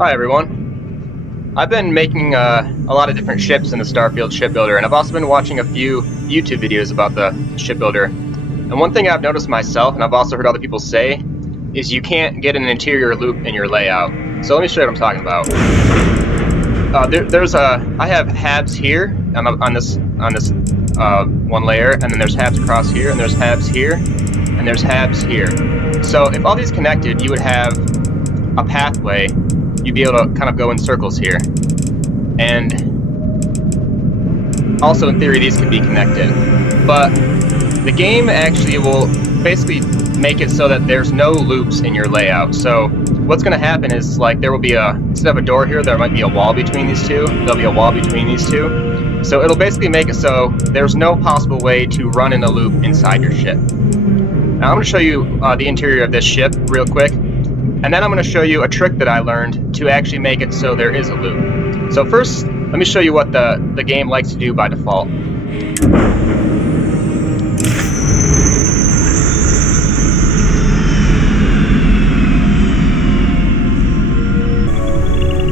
Hi everyone. I've been making a lot of different ships in the Starfield shipbuilder, and I've also been watching a few YouTube videos about the shipbuilder. And one thing I've noticed myself, and I've also heard other people say, is you can't get an interior loop in your layout. So let me show you what I'm talking about. I have halves here on this one layer, and then there's halves across here, and there's halves here, and there's halves here. So if all these connected, you would have a pathway. You'd be able to kind of go in circles here. And also in theory these can be connected. But the game actually will basically make it so that there's no loops in your layout. So what's going to happen is, like, there will be instead of a door here, there might be a wall between these two. There'll be a wall between these two. So it'll basically make it so there's no possible way to run in a loop inside your ship. Now I'm going to show you the interior of this ship real quick. And then I'm going to show you a trick that I learned to actually make it so there is a loop. So first, let me show you what the game likes to do by default.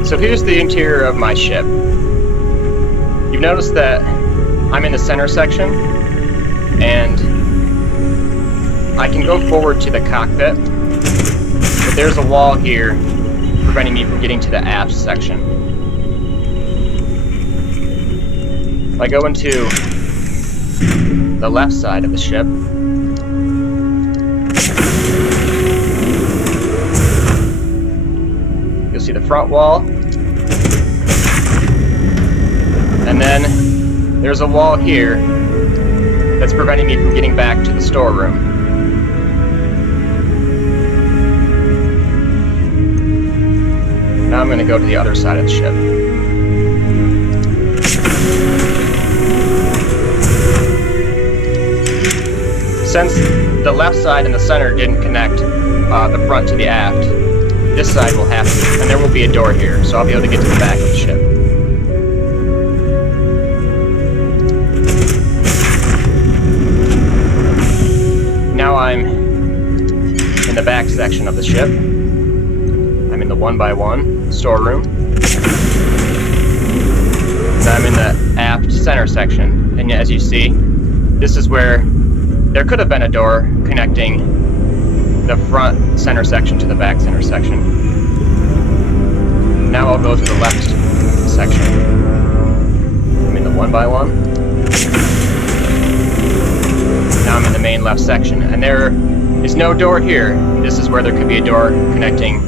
So here's the interior of my ship. You've noticed that I'm in the center section, and I can go forward to the cockpit. But there's a wall here preventing me from getting to the aft section. If I go into the left side of the ship, you'll see the front wall, and then there's a wall here that's preventing me from getting back to the storeroom. Now I'm going to go to the other side of the ship. Since the left side and the center didn't connect the front to the aft, this side will have to, and there will be a door here, so I'll be able to get to the back of the ship. Now I'm in the back section of the ship. I'm in the 1x1 storeroom. And I'm in the aft center section. And as you see, this is where there could have been a door connecting the front center section to the back center section. Now I'll go to the left section. I'm in the 1x1. Now I'm in the main left section. And there is no door here. This is where there could be a door connecting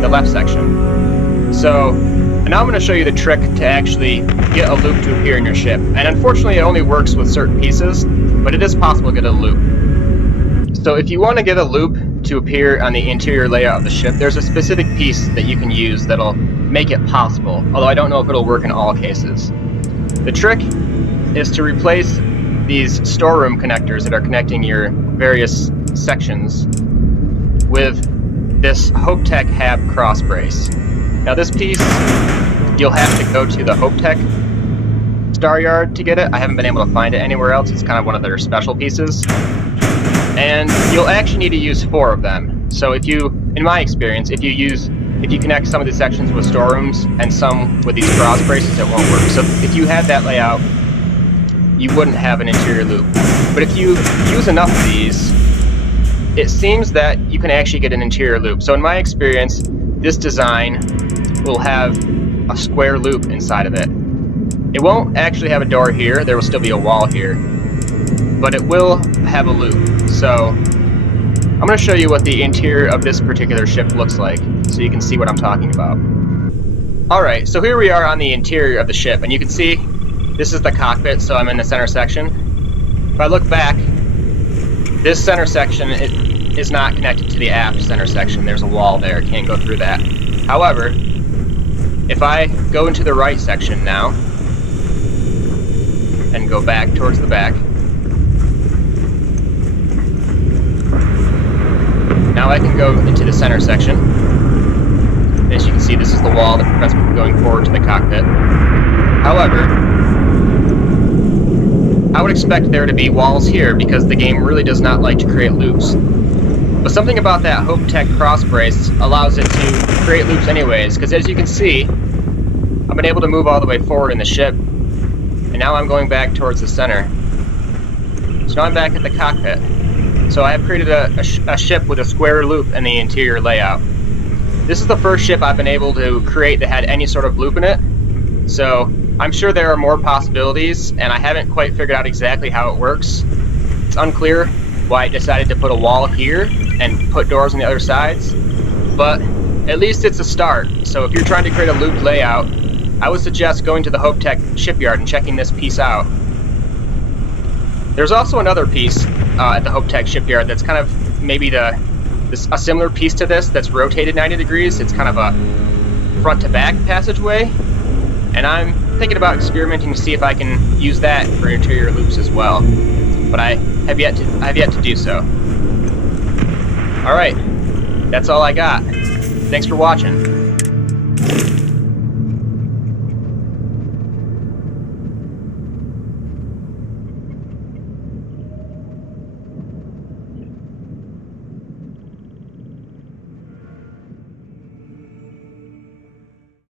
the left section. So, and now I'm going to show you the trick to actually get a loop to appear in your ship. And unfortunately it only works with certain pieces, but it is possible to get a loop. So if you want to get a loop to appear on the interior layout of the ship, there's a specific piece that you can use that'll make it possible, although I don't know if it'll work in all cases. The trick is to replace these storeroom connectors that are connecting your various sections with this HopeTech hab cross brace. Now this piece, you'll have to go to the HopeTech star yard to get it. I haven't been able to find it anywhere else. It's kind of one of their special pieces. And you'll actually need to use 4 of them. So if you, in my experience, if you connect some of the sections with storerooms and some with these cross braces, it won't work. So if you had that layout, you wouldn't have an interior loop. But if you use enough of these, it seems that you can actually get an interior loop. So in my experience, this design will have a square loop inside of it. It won't actually have a door here, there will still be a wall here, but it will have a loop. So I'm going to show you what the interior of this particular ship looks like, so you can see what I'm talking about. Alright, so here we are on the interior of the ship, and you can see this is the cockpit, so I'm in the center section. If I look back, this center section is not connected to the aft center section. There's a wall there, can't go through that. However, if I go into the right section now, and go back towards the back, now I can go into the center section. As you can see, this is the wall that prevents me from going forward to the cockpit. However, I would expect there to be walls here because the game really does not like to create loops. But something about that HopeTech cross brace allows it to create loops anyways, because as you can see, I've been able to move all the way forward in the ship, and now I'm going back towards the center. So now I'm back at the cockpit. So I have created a ship with a square loop in the interior layout. This is the first ship I've been able to create that had any sort of loop in it. So I'm sure there are more possibilities, and I haven't quite figured out exactly how it works. It's unclear why I decided to put a wall here and put doors on the other sides, but at least it's a start. So if you're trying to create a loop layout, I would suggest going to the HopeTech shipyard and checking this piece out. There's also another piece at the HopeTech shipyard that's kind of maybe a similar piece to this that's rotated 90 degrees. It's kind of a front to back passageway, and I'm thinking about experimenting to see if I can use that for interior loops as well. But I have yet to do so. Alright, that's all I got. Thanks for watching.